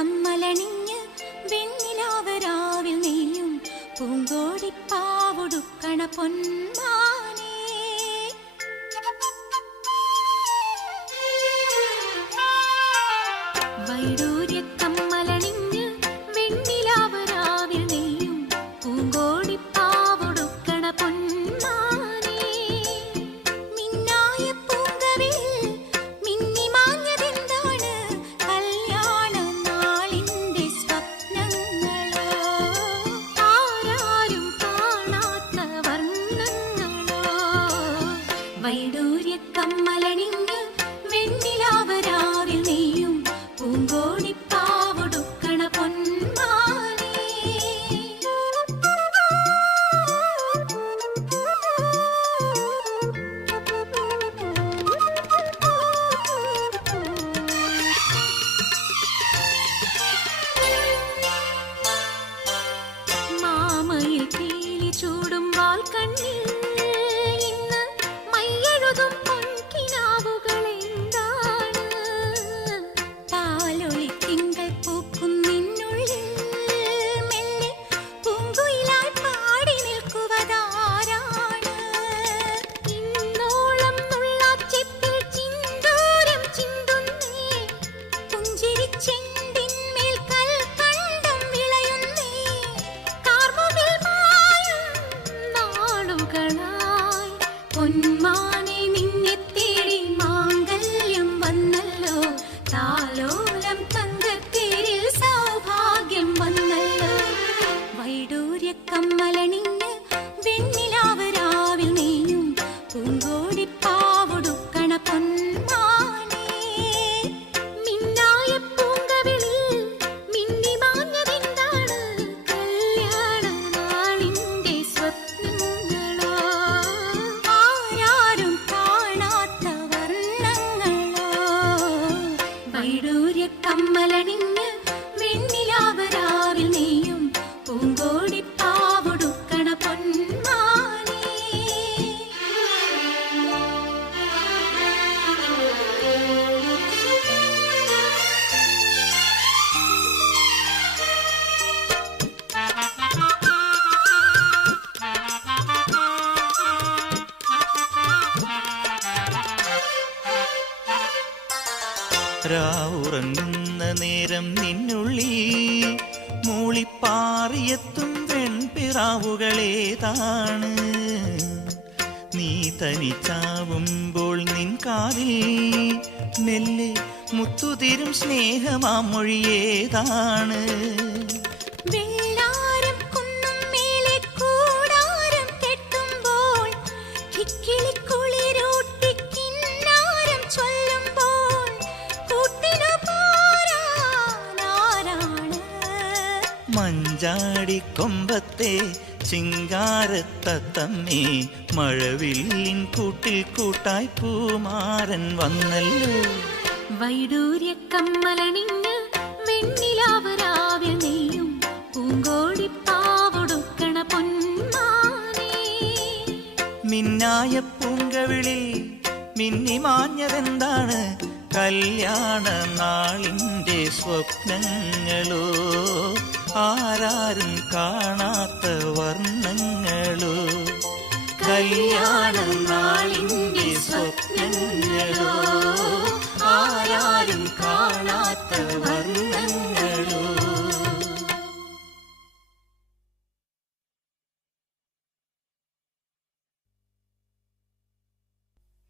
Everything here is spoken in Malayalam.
കമ്മലണിഞ്ഞ് വെണ്ണിലാവരാവിൽ നെയ്യും പൂങ്കോടിപ്പാവുടുക്കണ പൊന്മാനേ. വൈഡൂര്യ കമ്മലണിഞ്ഞ് വെണ്ണിലാവരാവിൽ നെയ്യും പൂങ്കോടിപ്പാവുടുക്കണ പൊന്മാനേ. മിന്നായ പൂങ്കവിൽ മിന്നി മാഞ്ഞതെന്താണ്? കല്യാണ നാളിന്റെ സ്വപ്നങ്ങളോ, ആരാരും കാണാത്ത വർണ്ണങ്ങളോ. വൈഡൂര്യ കമ്മലണിഞ്ഞ് വെണ്ണിലാവരാവിൽ നെയ്യും പൂങ്കോടിപ്പാവുടുക്കണ പൊന്മാനേ. മാമയിൽ പീലി ചൂടും വാൽക്കണ്ണിൽ ഇന്ന് മയ്യെഴുതും പൊൻകിനാവുകളെന്താണ്? പാലൊളി തിങ്കൾ പൂക്കും നിന്നുള്ളിൽ മെല്ലെ പൂങ്കുയിലായി പാടി നിൽക്കുവതാരാണ്? ഇന്നോളം നുള്ളാച്ചെപ്പിൽ ചിന്തൂരം ചിന്തുന്നേ, പുഞ്ചിരിച്ചെണ്ടിന്മേൽ കൽക്കണ്ടം വിളയുന്നേ. കാർമുകിൽ മായും നാളുകളായി പൊന്മാനെ നിന്നെ തേടി മാംഗല്യം വന്നല്ലോ. താലോലം തങ്കത്തേരിൽ സൗഭാഗ്യം വന്നല്ലോ. വൈഡൂര്യ കമ്മലണിഞ്ഞ് വെണ്ണിലാവരാവിൽ നെയ്യും പൂങ്കോടിപ്പാവുടുക്കണ പൊന്മാനേ. മിന്നായ പൂങ്കവിളിൽ മിന്നി മാഞ്ഞതെന്താണ്? കല്യാണ നാളിന്റെ സ്വപ്നങ്ങളോ, ആരാരും കാണാത്ത വർണ്ണങ്ങളോ. വൈഡൂര്യ കമ്മലണിഞ്ഞ് വെണ്ണിലാവരാവിൽ നെയ്യും പൂങ്കോടിപ്പാവുടുക്കണ പൊന്മാനേ. രാവുറങ്ങുന്ന നേരം നിന്നുള്ളിൽ മൂളിപ്പാറിയെത്തും വെൺപിറാവുകളേതാണ്? നീ തനിച്ചാവുമ്പോൾ നിൻ കാതിൽ മെല്ലെ മുത്തുതിരും സ്നേഹമാം മൊഴിയേതാണ്? വെള്ളാരം കുന്നും മേലെ കൂടാരം കെട്ടുമ്പോൾ കിക്കിളിക്കുളിരൂട്ടി കിന്നാരം ചൊല്ലുമ്പോൾ കൂട്ടിനു പോരാനാരാണ്? മഞ്ചാടിക്കൊമ്പത്തെ ചിങ്കാരത്തത്തമ്മേ, മഴവില്ലിൻ കൂട്ടിൽ കൂട്ടായി പൂമാരൻ വന്നല്ലോ. വൈഡൂര്യ കമ്മലണിഞ്ഞ് വെണ്ണിലാവരാവിൽ നെയ്യും പൂങ്കോടിപ്പാവുടുക്കണ പൊന്മാനേ. മിന്നായ പൂങ്കവിളിൽ മിന്നി മാഞ്ഞതെന്താണ്? കല്യാണ നാളിന്റെ സ്വപ്നങ്ങളോ, ആരാരും കാണാത്ത വർണ്ണങ്ങളോ. കല്യാണ